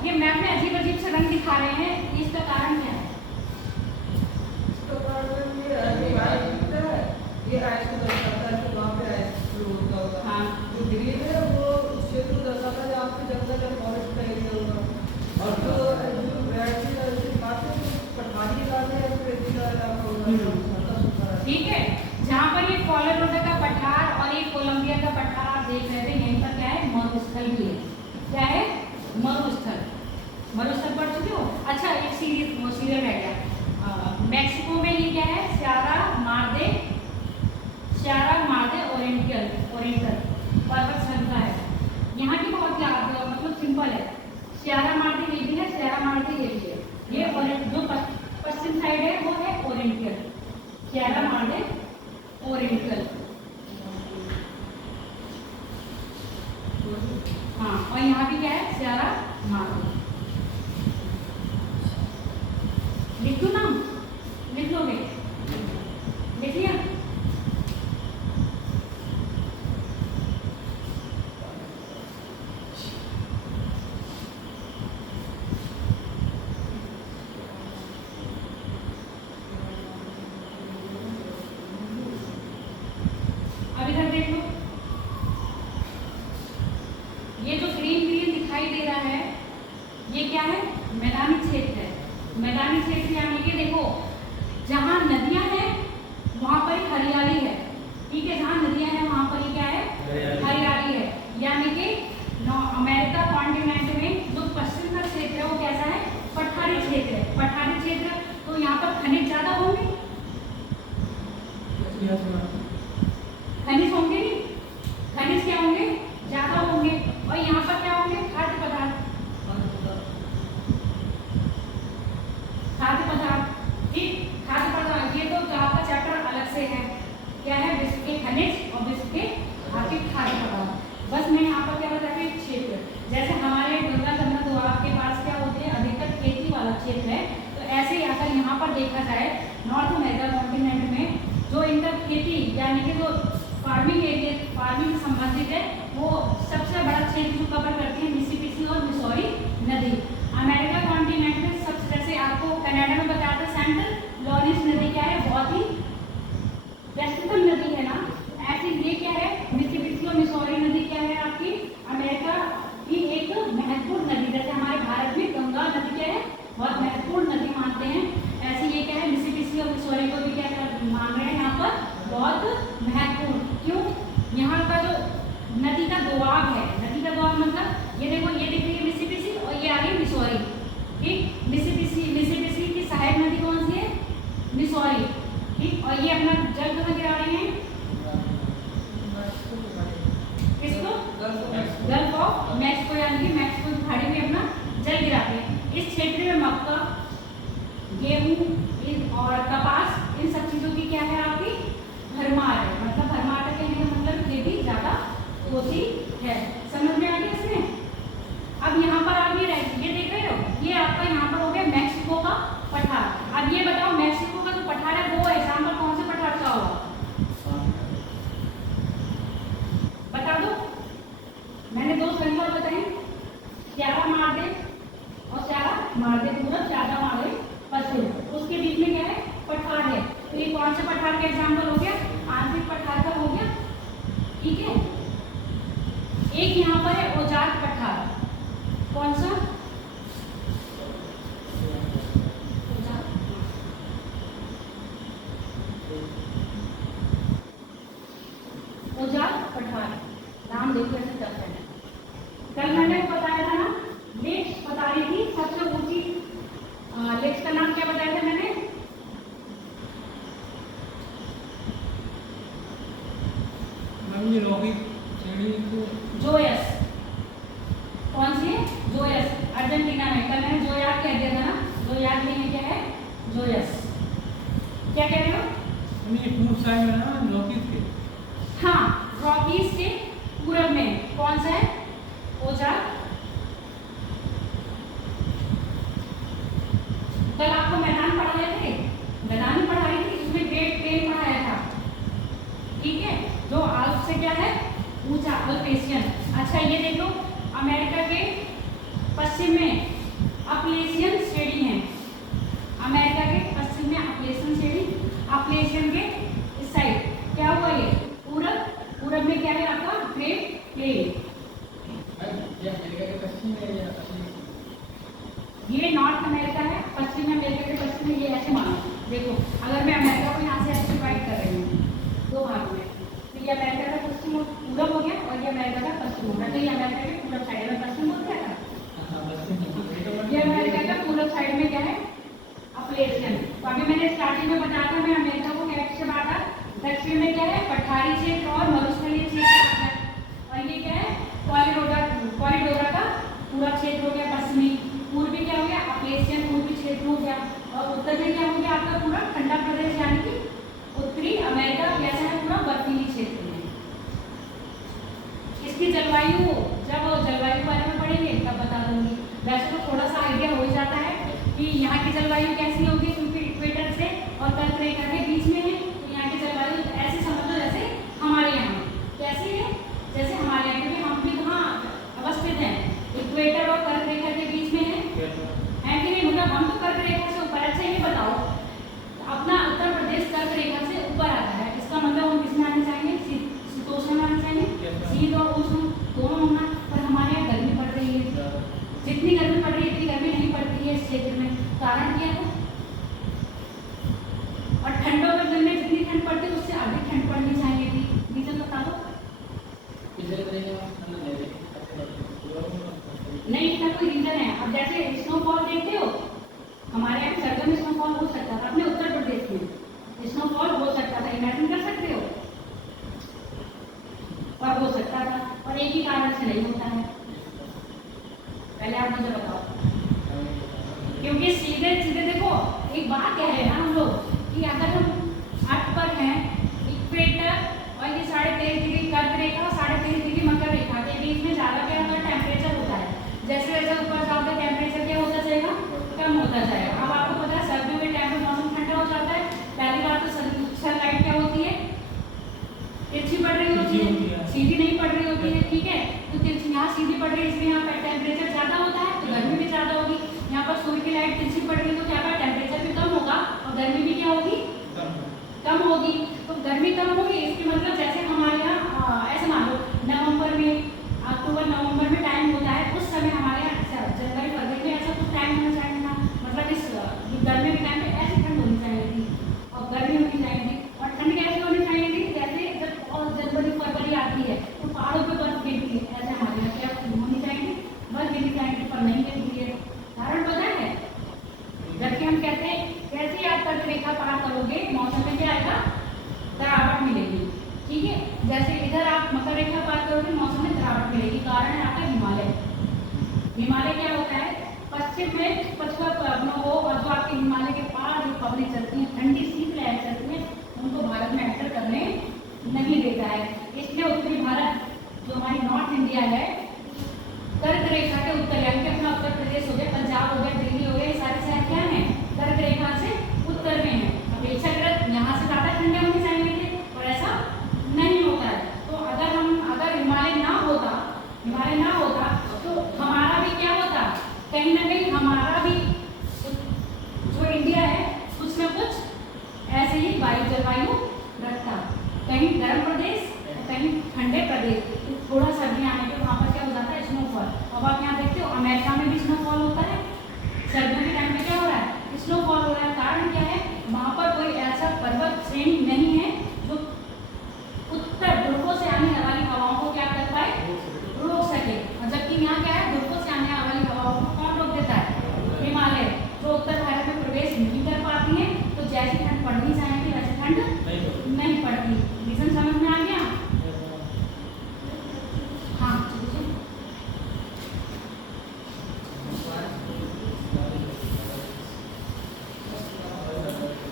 ये मैप में अजीब अजीब से रंग दिखा रहे हैं, इसका कारण क्या है? ये आइस को दर्शाता है कि वहाँ पे आइस फ्लो होता होगा। हाँ। जो ग्रीन है वो क्षेत्र को दर्शाता है जहाँ पे जंगल या फॉरेस्ट का एरिया होगा। और जो रेड की बात है पठारी इलाका है, फिर इलाका होगा। ठीक है, जहाँ पर ये कोलोराडो का पठार और ये कोलंबिया का पठार आप देख रहे थे, यहीं पर क्या है, मरुस्थल भी है। क्या है, मरुस्थल। मरुस्थल पढ़ चुके हो? अच्छा, एक सीरियल रह गया, मैक्सिको में ये क्या है, स्यारा मार्दे ओरिएंटल। पर्वत श्रृंखला है। यहाँ की बहुत मतलब सिंपल है, सियारा मार्दी ये भी है, सियारा मार्दी ये भी है। ये जो पश्चिम साइड है वो है ओरिएंटल, सियारा मार्दी ओरिएंटल। हाँ, और यहाँ भी क्या है, सियारा मार्दी। लिख दो नाम, लिख लोगे, लिख लिया। अब इधर देख लो, ये जो ग्रीन ग्रीन दिखाई दे रहा है ये क्या है, मैदानी क्षेत्र है। मैदानी क्षेत्र यानी कि देखो जहाँ नदियाँ हैं वहाँ पर हरियाली है, ठीक है, जहाँ नदियाँ हैं वहाँ पर क्या है, हरियाली है। यानी कि अमेरिका कॉन्टिनेंट में जो पश्चिम का क्षेत्र है वो कैसा है, पठारी क्षेत्र है। पठारी क्षेत्र तो यहाँ पर खनिज ज्यादा होंगे, खनिज होंगे नहीं, खनिज क्या होंगे, ज्यादा होंगे। और यहाँ पर क्या होंगे, खाद्य पदार्थ, खाद्य पदार्थ, ठीक, खाद्य पदार्थ। ये तो आपका चैप्टर अलग से है, क्या है, विश्व के खनिज और विश्व के आपके खाद्य पदार्थ। बस मैं यहाँ पर क्या बता रही हूँ, क्षेत्र जैसे हमारे गंगा जमुना दोआब के पास क्या होते हैं, अधिकतर खेती वाला क्षेत्र है। तो ऐसे ही अगर यहाँ पर देखा जाए नॉर्थ अमेरिका कॉन्टिनेंट में जो इनका खेती यानी कि जो फार्मिंग एरिया, फार्मिंग से संबंधित है, वो सबसे बड़ा क्षेत्र जो कवर करती है मिसिसिपी और मिसौरी नदी। अमेरिका कॉन्टिनेंट में सबसे, जैसे आपको कनाडा में बताया था सेंट्रल लॉरेंस नदी क्या है, बहुत ही व्यस्ततम नदी है ना, ऐसे ये क्या है, मिसिसिपी और मिसौरी नदी क्या है आपकी अमेरिका की एक महत्वपूर्ण नदी। जैसे हमारे भारत में गंगा नदी क्या है, बहुत महत्वपूर्ण नदी मानते हैं, ऐसे ये क्या है, मिसिसिपी और मिसौरी को भी क्या मान रहे हैं यहाँ पर बहुत महत्वपूर्ण। क्यों, यहाँ का जो नदी का दोआब है, नदी का दोआब मतलब ये देखो, ये दिख रही है मिसिसिपी और ये आ रही मिसौरी, ठीक। मिसिसिपी की सहायक नदी कौन सी है, मिसौरी, ठीक। और ये अपना जल कहाँ गिरा रही है, किसको, गल्फ ऑफ मैक्सिको, यानी कि मैक्सिको की खाड़ी में अपना जल गिराते हैं। इस क्षेत्र में मक्का, गेहूं और कपास, इन सब चीजों की क्या है आपकी भरमार है। मतलब भरमार का कहने का मतलब खेती ज्यादा होती है। समझ में आ गया इसमें। अब यहाँ पर आप ये देख रहे हो, ये आपका यहाँ पर हो गया मैक्सिको का पठार। अब ये बताओ मैक्सिको का जो पठार है वो एग्जाम्पल कौन से पठार का होगा, बता दो। मैंने दो श्रृंखला बताई, सियारा मार्दे और सियारा मार्दे पूरब, सियारा मार्दे पश्चिम, उसके बीच में क्या है, पठार है। तो ये कौन से पठार का एग्जाम्पल हो गया, आंतरिक पठार का हो गया, ठीक है। एक यहाँ पर है ओजार्क पठार, कौन सा, ओजार्क पठार, नाम देखो ऐसे टफ है। कल मैंने बताया था ना, लेक्स बता रही थी सबसे ऊंची, लेक्स का नाम क्या बताया था मैंने, जोयस, कौन सी है, जोयस, अर्जेंटीना में। कल मैंने जोयाक कह दिया था ना, जोयाक में क्या है, जोयस। क्या कह रहे हो, पूर्व साइड में ना रॉकीज के, हाँ, रॉकीज के पूरब में कौन सा है, ओजार्क। कल आपको मैदान पढ़ाए थे, मैदान पढ़ाई थी, इसमें ग्रेट प्लेन पढ़ाया था, ठीक है, जो आल्प्स से क्या है, ऊंचा, अल्पेशियन। अच्छा ये देखो, अमेरिका के पश्चिम में अपलेशियन श्रेणी है, अमेरिका के पश्चिम में अपलेशियन श्रेणी, अपलेशियन के इस साइड क्या हुआ, ये पूरब, पूरब में क्या है आपका ग्रेट प्लेन। ये नॉर्थ अमेरिका है, पश्चिम अमेरिका के पश्चिम में, ये ऐसे मानो। देखो अगर मैं अमेरिका को यहाँ से ऐसे डिवाइड कर रही हूँ दो भागों में, तो ये अमेरिका का पश्चिम पूरब हो गया और ये अमेरिका का पश्चिम हो गया। तो ये अमेरिका के पूरब साइड में पश्चिम हो गया था, ये अमेरिका का पूरब साइड में क्या है, अपलेशियन। तो अभी मैंने स्टार्टिंग में बताया था, मैं अमेरिका को कैसे बांटा, दक्षिण में क्या है, पठारी क्षेत्र और मरुस्थलीय क्षेत्र, पूरा क्षेत्र हो गया पश्चिमी, पूर्वी क्या हो गया अप्लेशियन पूर्वी क्षेत्र हो गया, और उत्तर में क्या हो गया आपका पूरा ठंडा प्रदेश यानी कि उत्तरी अमेरिका कैसा है पूरा बर्फीली क्षेत्र में। इसकी जलवायु जब जलवायु के बारे में पढ़ेंगे तब बता दूंगी। वैसे तो थोड़ा सा आइडिया हो जाता है कि यहाँ की जलवायु कैसी होगी क्योंकि इक्वेटर से और कर्क रेखा के बीच में है, तो यहाँ की जलवायु ऐसे समझ लो जैसे हमारे यहाँ कैसी है, जैसे हमारे यहाँ, क्योंकि हम भी कहाँ अवस्थित हैं इक्वेटर और कर्क रेखा के बीच में है कि नहीं। मतलब हम तो कर्क रेखा से ऊपर। अच्छा ये बताओ अपना उत्तर प्रदेश कर्क रेखा से ऊपर आता है, इसका मतलब हम किसमें आने चाहेंगे शीतोष्ण में आने चाहेंगे, शीत और उष्ण दोनों होना। पर हमारे यहाँ गर्मी पड़ रही है, जितनी गर्मी पड़ रही है इतनी गर्मी नहीं पड़ती है इस क्षेत्र में, कारण क्या है। और ठंडों में दिन में जितनी ठंड पड़ती है उससे अधिक ठंड पड़नी चाहिए थी, रीजन बता दो। नहीं इसका कोई रीजन है। अब जैसे स्नोफॉल देखते हो हमारे यहाँ सर्दियों में स्नोफॉल हो सकता था, अपने उत्तर प्रदेश में स्नोफॉल हो सकता था, इमेजिन कर सकते हो, और हो सकता था, और एक ही कारण से नहीं होता है। पहले आप मुझे बताओ, क्योंकि सीधे सीधे देखो एक बात कह रहे हैं ना हम लोग कि अगर हम अर्थ पर हैं इक्वेटर और ये 13.5 डिग्री कर्क रेखा और 13.5 डिग्री मकर रेखा के बीच में ज़्यादा क्या होता है टेम्परेचर होता है। जैसे जैसे ऊपर जाओगे टेम्परेचर क्या होता जाएगा कम होता जाएगा। अब आपको पता है सर्दियों के टाइम में मौसम ठंडा हो जाता है। पहली बात तो सनलाइट क्या होती है तिरछी पड़ रही होती है, सीधी नहीं पड़ रही होती है, ठीक है। तो तिरछी यहाँ सीधी पड़ रही है इसलिए यहाँ पर टेम्परेचर ज़्यादा होता है तो गर्मी भी ज़्यादा होगी। यहाँ पर सूर्य की लाइट तिरछी पड़ रही है तो क्या होगा टेम्परेचर भी कम होगा और गर्मी भी क्या होगी कम होगी। तो गर्मी कम होगी इसके मतलब जैसे हमारे यहाँ ऐसे मान लो नवंबर में अक्टूबर नवंबर में टाइम होता है, उस समय हमारे यहाँ जनवरी फरवरी में ऐसा कुछ टाइम होना चाहिए था। मतलब इस गर्मी के टाइम पे ऐसी ठंड होनी चाहिए थी और गर्मी होनी चाहिए थी। और ठंड कैसी होनी चाहिए थी जैसे जब और जनवरी फरवरी आती है तो पहाड़ों पर बर्फ गिरती है, ऐसे हमारे यहाँ क्या होनी चाहिए बर्फ गिरनी चाहिए पर नहीं गिरती है। कारण पता है जबकि हम कहते हैं कैसे आप कर्क रेखा पार करोगे मौसम में क्या आएगा गिरावट मिलेगी, ठीक है। जैसे इधर आप मकर रेखा पार करोगे मौसम में गिरावट मिलेगी। कारण है आपका हिमालय। हिमालय क्या होता है पश्चिम में पछुआ पर्वतों को और जो आपके हिमालय के पार जो खबरें चलती हैं ठंडी शीतलहर चलती हैं उनको भारत में एंटर करने नहीं देता है। इसलिए उत्तरी भारत जो हमारी नॉर्थ इंडिया है कर्क रेखा के उत्तर यानी कि अपना उत्तर प्रदेश हो गया, पंजाब हो गया, दिल्ली हो गया, ये सारे शहर क्या है कर्क रेखा से उत्तर में है। अपेक्षाकृत यहाँ से ज़्यादा ठंडे होने चाहिए थे और ऐसा नहीं होता है। तो अगर हिमालय ना होता तो हमारा भी क्या होता कहीं ना कहीं हमारा भी जो इंडिया है कुछ ना कुछ ऐसे ही जलवायु रखता, कहीं गर्म प्रदेश कहीं ठंडे प्रदेश। थोड़ा सर्दी आने पे वहाँ पर क्या हो जाता है स्नोफॉल। अब आप यहाँ देखते हो अमेरिका में भी स्नोफॉल होता है, सर्दियों के टाइम पे क्या हो रहा है स्नोफॉल हो रहा है। कारण क्या है वहाँ पर कोई ऐसा पर्वत श्रेणी नहीं है जो उत्तर ध्रुवों से आने वाली हवाओं को क्या कर पाए रोक सके। और जबकि यहाँ क्या है ध्रुवों से आने वाली हवाओं को कौन रोक देता है हिमालय, जो उत्तर भारत में प्रवेश नहीं कर पाती है। तो जैसी ठंड पड़नी चाहिए वैसी ठंड नहीं पड़ती। रीजन समझ में आ गया। हाँ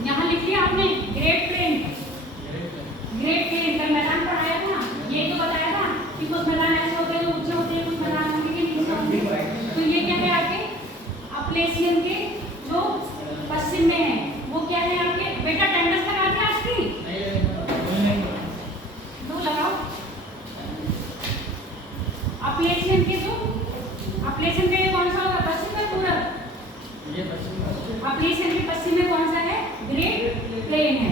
यहाँ लिखिए आपने ग्रेट प्लेन का मैदान पढ़ाया था ना, ये तो बताया था कि कुछ मैदान ऐसे होते हैं जो ऊंचे होते हैं, कुछ मैदान होंगे कि नीचे होंगे। तो ये क्या है आपके अप्लेशियन के जो पश्चिम में है वो क्या है आपके बेटा टेंडस लगा दिया आज की दो लगाओ। अप्लेशियन के कौन सा होगा पश्चिम में पूरब, अप्लेशियन के पश्चिम में कौन सा है ग्रेट प्लेन है।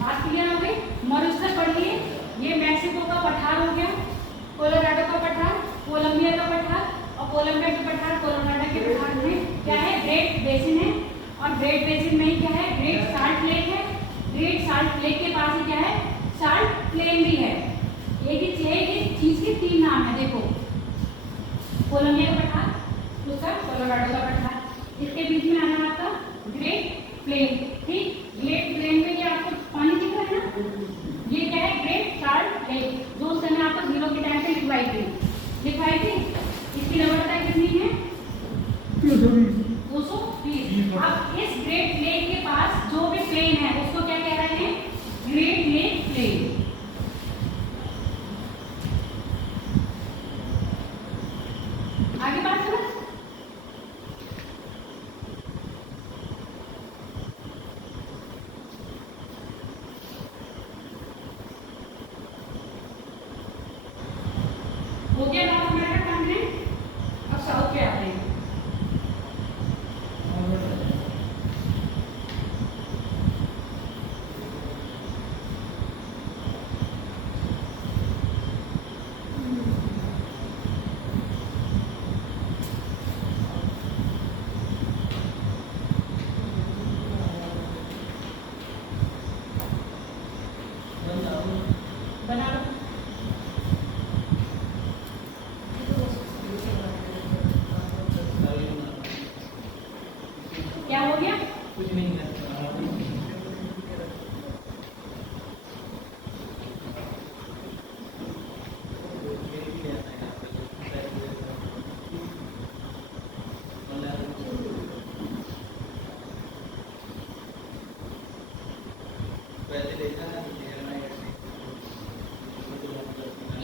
बात क्लियर हो गई। मरुस्थल पढ़िए, ये मैक्सिको का पठार हो गया, कोलोराडो का पठार, कोलंबिया का पठार और कोलंबिया के पठार कोलोराडो के पठार में क्या है ग्रेट बेसिन है। और ग्रेट बेसिन में ही क्या है ग्रेट साल्ट लेक है। ग्रेट साल्ट लेक के पास ही क्या है साल्ट प्लेन भी है। एक ही चीज के तीन नाम है देखो, कोलंबिया का पठार दूसरा कोलोराडो का पठार, इसके बीच में आना आपका ग्रेट प्लेन। ठीक, ग्रेट प्लेन में ये आपको पानी दिख रहा है ना, ये क्या है ग्रेट साल्ट लेक जो उस समय आपको 0 के टाइम पे लिखवाई थी। इसकी लंबाई कितनी है अब इस ग्रेट लेक के पास जो भी प्लेन है उसको क्या कह रहे हैं? Great lake plain. आगे बात करो। हो गया नॉर्थ अमेरिका कॉन्टिनेंट। अब साउथ पे आते हैं। बना लो। क्या हो गया? कुछ नहीं है।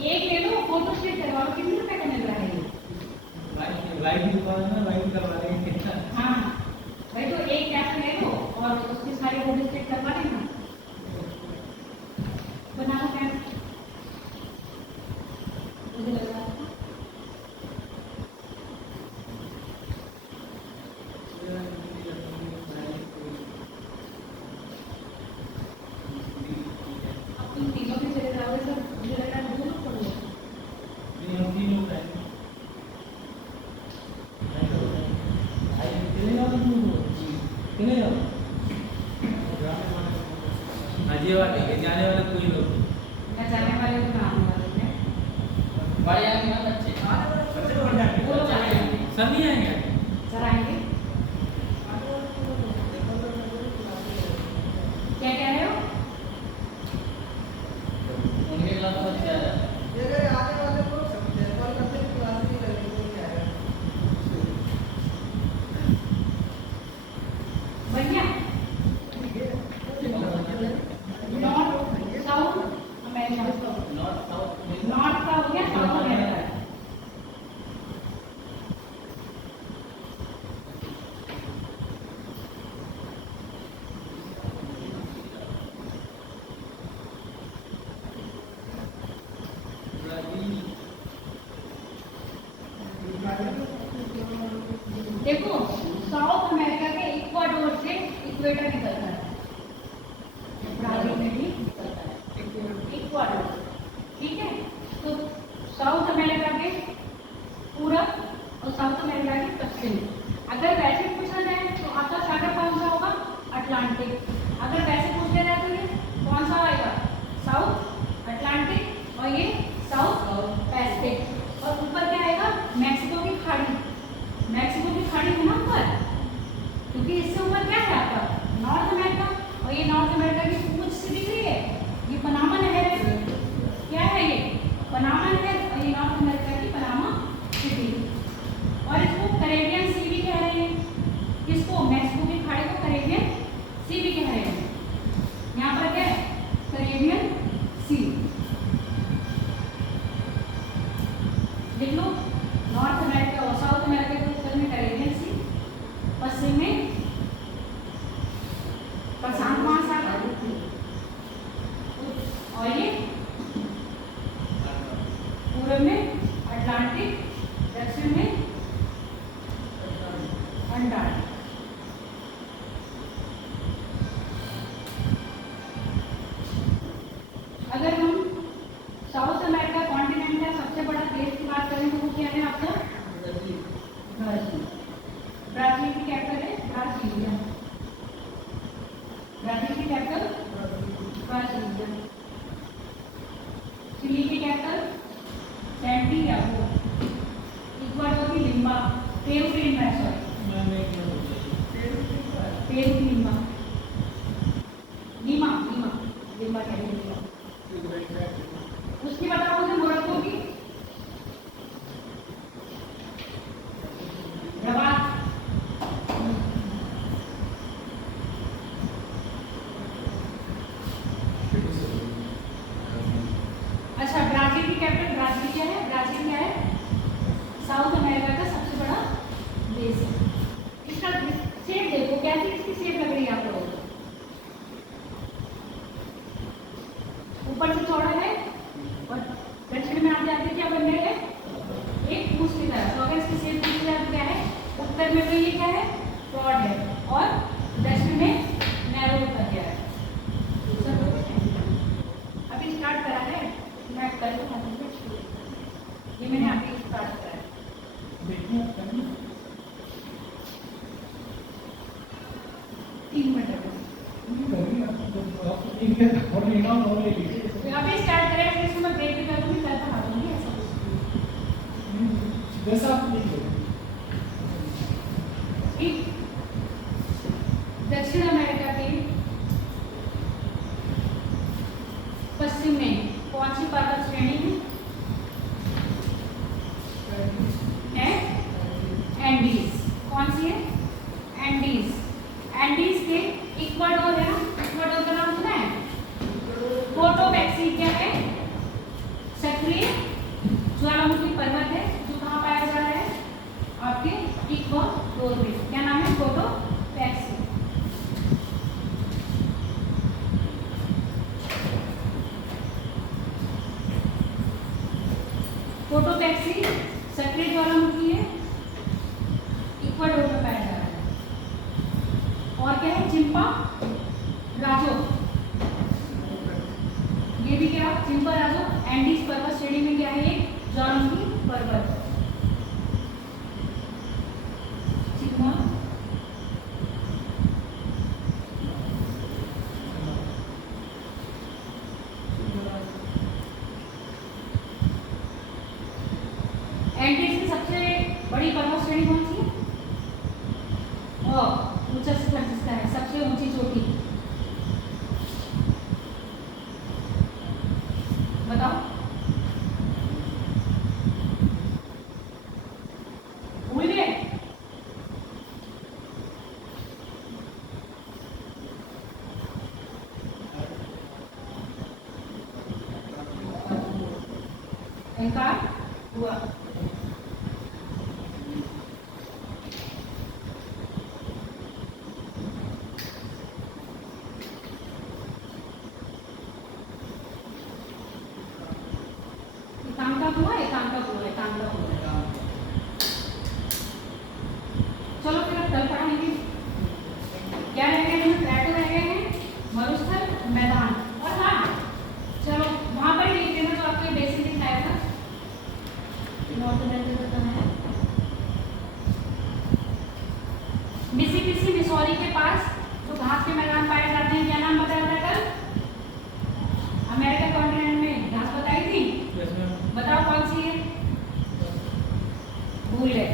एक ले लो, फोटो स्टेट करवाओ। कितने रुपए का मिल रहा है ये? वाइट करवा लेंगे। हाँ भाई, तो एक कैप ले लो और उसकी सारी फोटो स्टेट करवा देना। बनाओ कैप। मुझे लग रहा था अब तुम तीनों भी चले जाओगे, सब मुझे लग रहा है दो लोग पढ़ो। जाने वाले कोई लोग न जाने वाले तो ना आने वाले थे। वो लोग आएंगे। सब नहीं आएंगे। सर आएंगे। क्या कह रहे हो? ये अगर आने वाले को समझे कॉल करते हैं क्लास नहीं लगेगी, कोई नहीं आएगा। बढ़िया। North south America. नॉर्थ का हो गया साउथ अमेरिका। देखो, साउथ अमेरिका के इक्वाडोर से इक्वेटर निकलता है। ब्राजील में भी निकलता है इक्वाडोर। ठीक है, तो साउथ अमेरिका के पूरब और साउथ अमेरिका के पश्चिम। अगर वैसे पूछा जाए तो आपका सागर कौन सा होगा? अटलांटिक। अगर वैसे पूछ लिया जाए तो ये कौन सा आएगा? साउथ अटलांटिक और ये साउथ पैसिफिक। और ऊपर क्या आएगा? मैक्सिको की खाड़ी। मैक्सिको की खाड़ी है ना ऊपर, क्योंकि इससे ऊपर क्या है आपका? North America. और ये नॉर्थ अमेरिका की पूंछ से दिख रही है, ये पनामा नहर है। क्या है ये? पनामा नहर। और ये नॉर्थ अमेरिका की पनामा सिटी। और इसको कैरेबियन सी भी कह रहे हैं। किसको? मैक्सिको की खाड़ी को कैरेबियन सी भी कह रहे हैं। यहाँ पर क्या है? Caribbean sea. लिख लो, नॉर्थ अमेरिका और साउथ अमेरिका के उत्तर में कैरेबियन सी, पश्चिम में प्रशांत महासागर, और ये पूर्व में अटलांटिक, दक्षिण में अंटार्कटिका। अगर हम साउथ अमेरिका कॉन्टिनेंट का सबसे बड़ा देश की बात करें तो वो क्या है आपका? ब्राजील। ब्राजील की कैपिटल है ब्राजीलिया। ब्राजील की कैपिटल ब्राजीलिया। चिली की कैपिटल सैंटियागो। इक्वाडोर की लिम्बा। पेरू की लिम्बा, सॉरी पेरू की लिम्बा। लीमा, लीमा, लिम्बा कह रही है। उसकी बताओ मुझे मोरक्को की। रबात। अच्छा, ब्राजील की कैपिटल ब्राजील क्या है? ब्राजील क्या है? साउथ अमेरिका का सबसे बड़ा देश है। इसका शेप देखो, कैसी इसकी शेप लग रही है आप लोगों को? ऊपर से चौड़ा है और दक्षिण में आप जाते क्या बन रहे हैं? एक पूछ की तरह। तो अगर इसकी शेप पूछ की तरह क्या है? उत्तर में तो ये क्या है? ब्रॉड है और दक्षिण में नैरो होकर गया है। अभी स्टार्ट करा है, मैं कल को ये मैंने अभी स्टार्ट करा है। देखिए आप करें। 3 मिनट अभी और लेना और ले लीजिए। अभी स्टार्ट करें, फिर इसमें मैं ब्रेक भी कर दूंगी, कल पढ़ा दूंगी, ऐसा कुछ जैसा आप लीजिए। ठीक। दक्षिण अमेरिका के पश्चिम में कौन सी पर्वत श्रेणी है? एंडीज। कौन सी है? एंडीज। एंडीज के इक्वाडोर है ना, इक्वाडोर का नाम सुना है? कोटोपैक्सी क्या है? सक्रिय ज्वालामुखी पर्वत है जो कहाँ पाया जा रहा है? आपके इक्वाडोर में। क्या नाम है? कोटोपैक्सी। कोटोपैक्सी सक्रिय ज्वालामुखी है, इक्वाडोर में पाया जा रहा है। और क्या है? चिंपा राजो, ये भी क्या? चिंपा राजो एंडीज पर्वत श्रेणी में क्या है? एक ज्वालामुखी पर्वत। चिंपा एंडीज की सबसे बड़ी पर्वत श्रेणी कौन सी है? ऊंचा शिखर जिसका है, सबसे ऊंची चोटी बताओ। भूल गए? अहंकार हुआ। एकांका हुआ, एकांका हुआ, एकांका हुआ। चलो फिर अब कल पढ़ाएंगे। क्या रह गए हैं? प्लेटो रह गए हैं, मरुस्थल, मैदान। और हाँ चलो वहां पर लिख देना जो आपको बेसिक दिखाया था। मिसिसिपी मिसौरी के पास जो घास के मैदान पाए जाते हैं, क्या नाम बताया था कल? अमेरिका कॉन्टिनेंट में घास बताई थी, बताओ कौन सी है? भूल गए।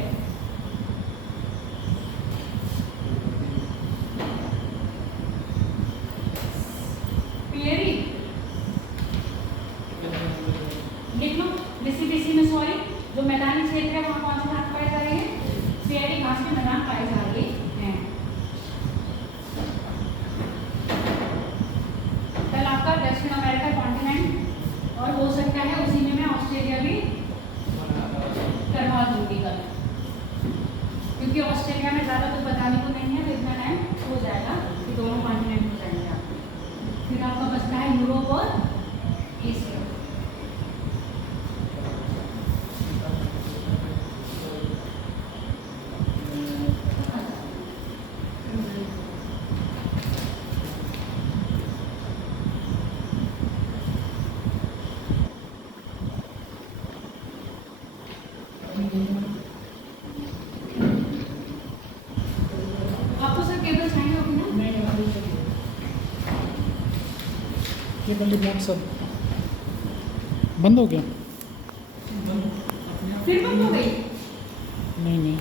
पियरी लिख लो। मिसिसिपी मिसौरी जो मैदानी क्षेत्र है वहाँ कौन सी घास पाई जा रही है? पियरी घास के मैदान पाए जा रहे हैं। कल आपका दक्षिण अमेरिका कॉन्टिनेंट और हो सकता है उसी में मैं ऑस्ट्रेलिया भी करवा दूंगी कल, क्योंकि ऑस्ट्रेलिया में ज़्यादा कुछ बताने को नहीं है, तो इतना टाइम हो जाएगा कि दोनों कॉन्टिनेंट हो जाएंगे आपके। फिर आपका बचता है यूरोप और एशिया। आपको सर केबल चाहिए होगी ना? केबल रिमोट सब बंद हो गया? फिर बंद हो गई। नहीं नहीं